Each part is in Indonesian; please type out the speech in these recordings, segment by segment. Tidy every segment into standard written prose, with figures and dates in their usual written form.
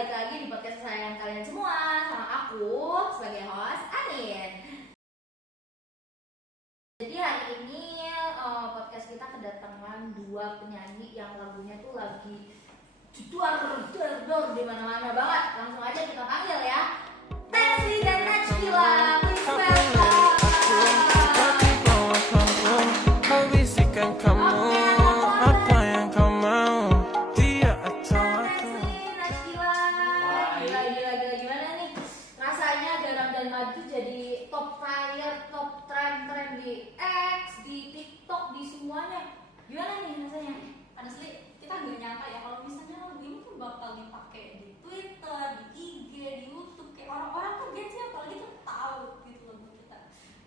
balik lagi di podcast kesayangan kalian semua sama aku sebagai host Anin. Jadi hari ini podcast kita kedatangan dua penyanyi yang lagunya tuh lagi jedor di mana-mana banget. Langsung aja kita panggil ya. Tensi dan Najila, please welcome. Di X, di TikTok, di semuanya. Gimana nih rasanya? Honestly, kita nggak nyangka ya kalau misalnya lagu ini tuh bakal dipakai di Twitter, di IG, di YouTube. Kayak orang-orang tuh gengsi apalagi tuh tahu gitu lagu kita.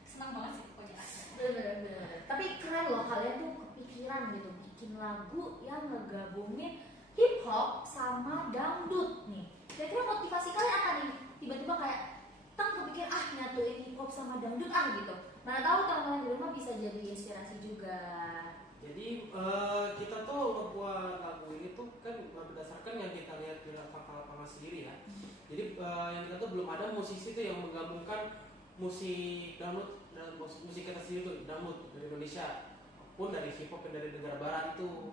Senang banget sih pokoknya. Bener. Tapi keren loh kalian tuh kepikiran gitu bikin lagu yang ngegabungin hip hop sama dangdut nih. Kira-kira motivasi kalian apa nih? Tiba-tiba kayak kepikir nyatuin hip hop sama dangdut gitu. Mana tahu teman-teman di rumah bisa jadi inspirasi juga. Jadi kita tuh ngebuat lagu ini tuh kan berdasarkan yang kita lihat di lapangan sendiri ya. Jadi yang kita tuh belum ada musisi tuh yang menggabungkan musik dangdut dan musik kita sendiri tuh dangdut dari Indonesia pun dari hip hop dari negara barat itu.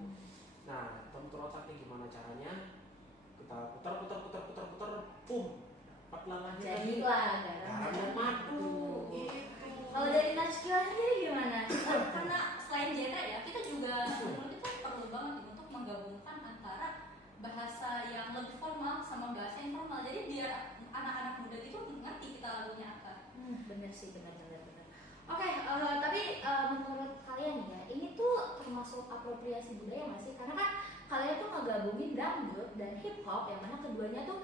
Nah, kita muter otak nih gimana caranya. Kita putar, pum. Jadilah garam dan madu. Kalau dari Najila sendiri gimana? Karena selain genre ya, kita juga menurut kita perlu banget untuk menggabungkan antara bahasa yang lebih formal sama bahasa informal. Jadi biar anak-anak muda itu ngerti kita lagunya apa. Bener sih, bener. Oke, tapi menurut kalian nih ya, ini tuh termasuk apropriasi budaya nggak sih? Karena kan kalian tuh ngegabungin dangdut dan hip hop, yang mana keduanya tuh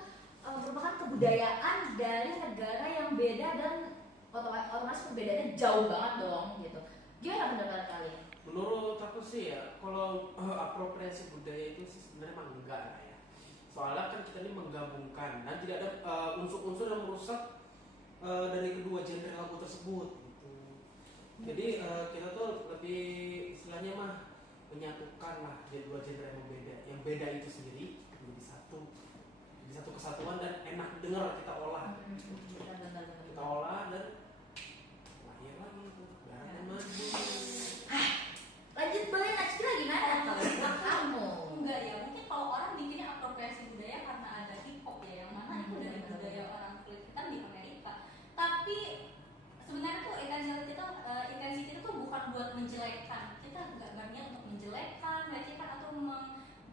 merupakan kebudayaan dari negara yang beda dan otomatis perbedaannya jauh banget dong gitu. Gimana pendapat kalian? Menurut aku sih ya, kalau apropriasi budaya itu sih sebenarnya emang enggak ya. Soalnya kan kita ini menggabungkan dan tidak ada unsur-unsur yang merusak dari kedua genre lagu tersebut gitu. Jadi kita tuh lebih istilahnya mah menyatukan lah dua genre yang beda itu sendiri menjadi satu kesatuan dan enak dengar kita olah. Kita olah dan lahir lagi itu garam dan madu. Lanjut boleh Najila gimana kalau menurut kamu? Enggak ya, mungkin kalau orang bikinnya apropriasi budaya karena ada hip hop ya, yang mana itu dari budaya orang kulit hitam di Amerika. Tapi sebenarnya tuh intensi kita tuh bukan buat menjelekkan. Kita nggak berniat untuk menjelekkan, melecehkan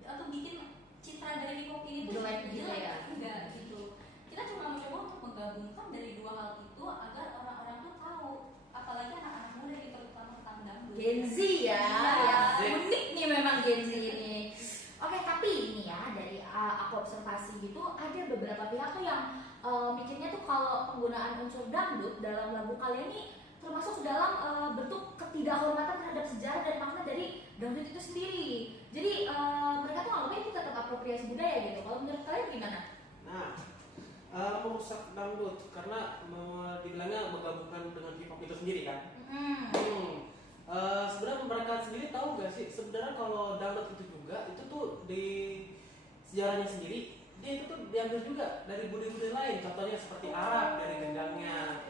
atau bikin citra dari hip hop ini tuh jelek ya? Enggak gitu. Kita cuma mencoba untuk menggabungkan dari dua hal itu agar orang-orang tuh tahu, apalagi anak-anak muda yang terutama tentang dangdut. Gen Z ya, unik nih memang Gen Z ini. Oke, tapi ini ya dari aku observasi gitu ada beberapa pihak tuh yang mikirnya tuh kalau penggunaan unsur dangdut dalam lagu kalian ini termasuk dalam bentuk ketidakhormatan terhadap sejarah dan makna dari dangdut itu sendiri. Jadi mereka tuh nganggapnya itu tetap apropriasi budaya gitu. Kalau menurut kalian gimana? Nah, merusak dangdut karena dibilangnya menggabungkan dengan hip hop itu sendiri kan. Sebenarnya mereka sendiri tahu gak sih sebenarnya kalau dangdut itu juga itu tuh di sejarahnya sendiri dia itu tuh diambil juga dari budaya-budaya lain, contohnya seperti Arab dari gendangnya,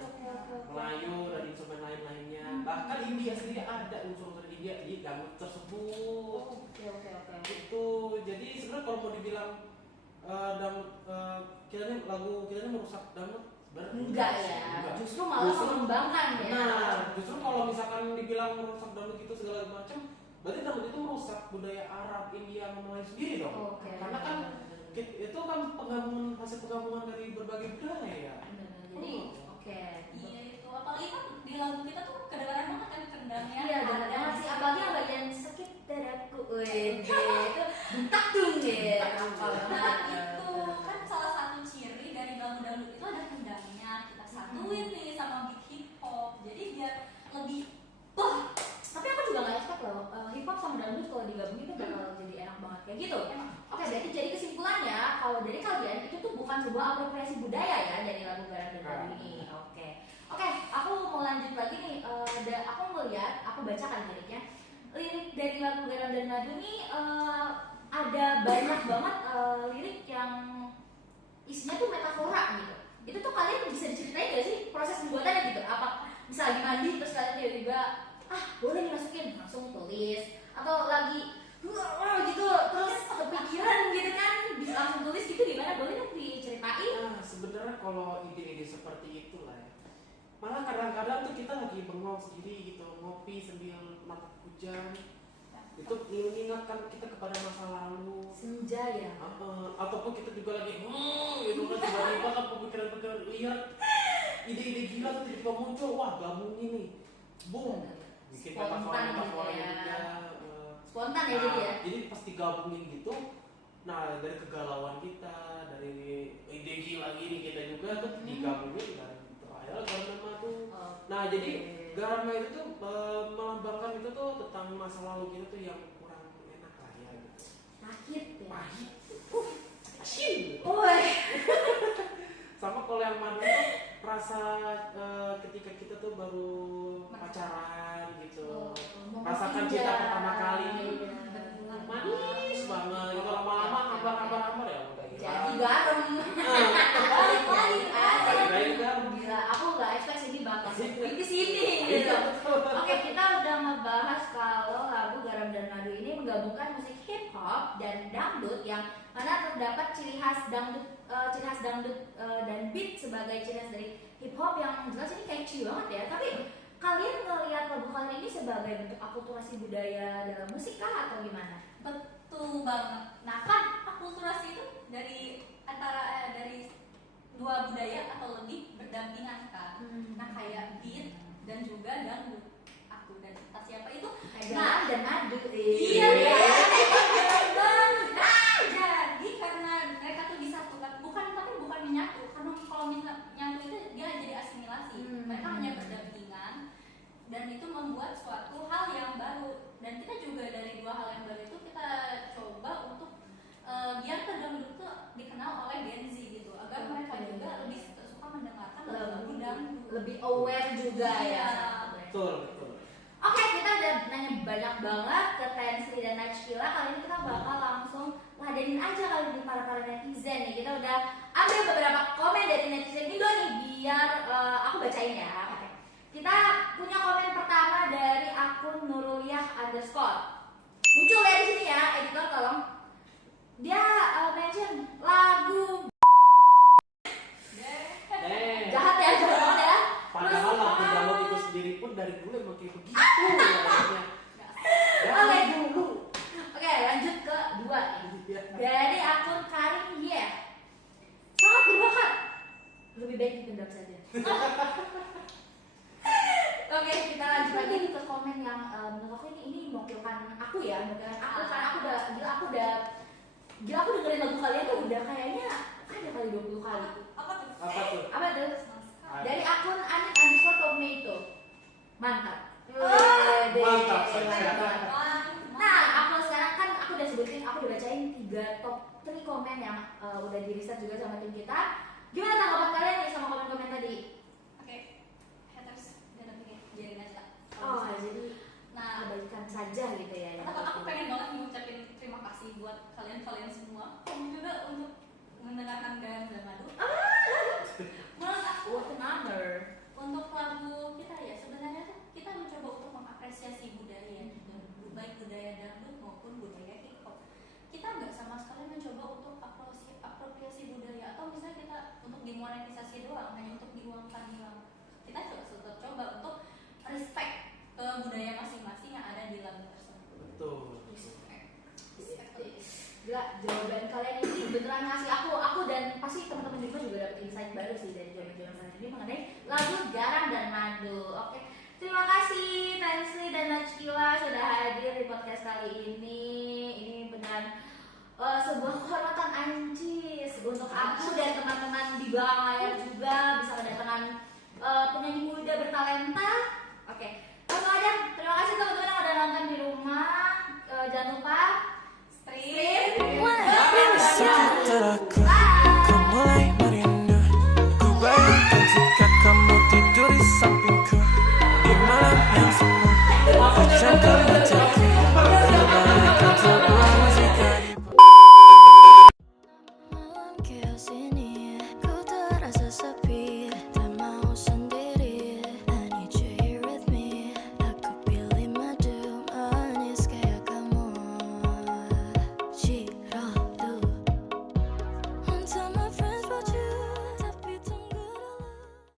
Melayu dari instrumen lainnya, bahkan India sendiri ada unsur-unsur India di dangdut tersebut. Itu jadi sebenarnya kalau mau dibilang lagu kita ini merusak dangdut enggak ya, justru malah mengembangkan ya. Nah, justru kalau misalkan dibilang merusak dangdut itu segala macam, berarti dangdut itu merusak budaya Arab, India, Melayu sendiri dong. Karena kan itu kan hasil penggabungan dari berbagai budaya ya. Jadi iya itu, apalagi kan di lagu kita tuh kedengaran banget kan kendangnya. Iya benar sih, apalagi yang bagian sakit dadaku, itu bentak dong ya. Nah itu kan salah satu ciri dari dangdut itu ada kendangnya, kita satuin nih sama beat hip hop, jadi biar lebih tapi aku juga nggak expect loh hip hop sama dangdut kalau digabungin itu bakal jadi enak banget kayak gitu. Oke, berarti jadi kesimpulannya kalau dari kalian itu tuh bukan sebuah apropriasi budaya ya dari lagu Garam dan Madu ini. Oke, aku mau lanjut lagi nih. Aku melihat, aku bacakan liriknya. Lirik dari lagu Garam dan Madu ini ada banyak banget lirik yang isinya tuh metafora gitu. Itu tuh kalian bisa diceritain gak sih proses pembuatannya gitu? Apa misalnya lagi mandi terus kalian tiba-tiba boleh dimasukin, langsung tulis, atau lagi gitu terus kepikiran gitu kan bisa langsung tulis gitu, gimana, boleh dong diceritain? Nah, sebenarnya kalau ide-ide seperti itulah ya, malah kadang-kadang tuh kita lagi bengong sendiri gitu, ngopi sambil natap hujan, itu mengingatkan kita kepada masa lalu. Senja ya. Ataupun kita juga lagi gitu kan, tiba-tiba kan pemikiran-pemikiran liar, ide-ide gila tuh tiba-tiba muncul, wah gabungin nih, boom, bikin Spontan metafora gitu ya. juga. Spontan ya jadi ya. Jadi pas digabungin gitu, nah dari kegalauan kita, dari ide gila gini kita juga tuh digabungin dan terakhir garam madu. Nah jadi garam itu tuh melambangkan itu tuh tentang masa lalu kita tuh yang kurang enak lah ya gitu. Pahit ya. Pahit. Asin. Woi. Sama kalau yang madu tuh rasa ketika kita tuh baru pacaran gitu, rasakan cinta pertama kali, manis banget gitu, lama-lama hambar ya udah Jadi garam. Balik lagi. Balik garam. Gila, aku nggak expect sini bakal sampai di sini Iya, gitu. betul. Oke, kita udah ngebahas kalau lagu Garam dan Madu ini menggabungkan musik hip hop dan dangdut yang mana terdapat ciri khas dangdut dan beat sebagai ciri khas dari hip hop yang jelas ini catchy banget ya. Tapi kalian ngelihat lagu kalian ini sebagai bentuk akulturasi budaya dalam musik kah atau gimana? Betul banget. Nah kan akulturasi itu dari antara dari dua budaya atau lebih berdampingan kan. Nah kayak beat dan juga dangdut. Aku dan kita siapa itu? Garam dan Madu. Iya. Jadi karena mereka tuh disatukan, bukan menyatu. Karena kalau misalnya nyatu itu dia jadi asimilasi. Mereka hanya berdampingan dan itu membuat suatu hal yang baru. Dan kita juga dari dua hal yang baru itu kita coba untuk biar dangdut itu dikenal oleh Gen Z gitu, agar mereka juga lebih suka mendengarkan lagu dangdut. Lebih aware juga ya. Betul. Oke, kita udah nanya banyak banget ke Tensri dan Najkila. Kali ini kita bakal langsung ladenin aja kali ini para netizen nih. Kita udah ambil beberapa komen dari netizen ini nih biar aku bacain ya. Oke. Kita punya komen pertama dari akun Nuruliyah _ muncul dari sini ya, editor tolong. Dia mention lagu jahat ya, jahat banget ya. Padahal lagu galau itu sendiri pun dari dulu emang kayak begitu lagunya. Oke. Dulu. Oke, lanjut ke dua nih. Iya. Dari akun Karim Ye. Sangat berbakat. Lebih baik dipendam saja. Oke, kita lanjut lagi nih ke komen yang menurut aku ini mewakilkan aku ya, mewakilkan aku karena aku dengerin lagu kalian tuh udah kayaknya ada kali 20 kali. Apa tuh? Apa tuh? Dari akun Anit _tomato. Mantap. Mantap. Nah, aku sekarang kan aku udah sebutin, aku udah bacain 3 top 3 komen yang udah di riset juga sama tim kita. Gimana tanggapan kalian nih sama komen-komen tadi? Oke, haters dan opini biarin aja. Oh, jadi Nah, abaikan saja gitu ya. aku pengen banget ngucapin terima kasih buat kalian semua. Kamu juga untuk mendengarkan Garam dan Madu. Menurut aku What an honor. untuk lagu kita ya sebenarnya tuh kita mencoba untuk mengapresiasi budaya gitu, baik budaya dangdut maupun budaya hip hop. Kita nggak sama sekali mencoba untuk apropriasi budaya atau misalnya kita untuk dimonetisasi doang, hanya untuk diuangkan doang. Kita coba untuk respect ke budaya masing-masing yang ada di lagu tersebut. Betul. Gila, jawaban kalian ini beneran ngasih aku dan pasti teman-teman juga dapet insight baru sih dari jawaban kalian ini mengenai lagu Garam dan Madu. Oke, terima kasih Tensri dan Najkila sudah hadir di podcast kali ini. Ini beneran sebuah kehormatan anjis untuk aku dan teman-teman di belakang layar juga bisa kedatangan penyanyi muda bertalenta. Oke, langsung aja. Terima kasih teman-teman yang udah nonton di rumah. Jangan lupa stream.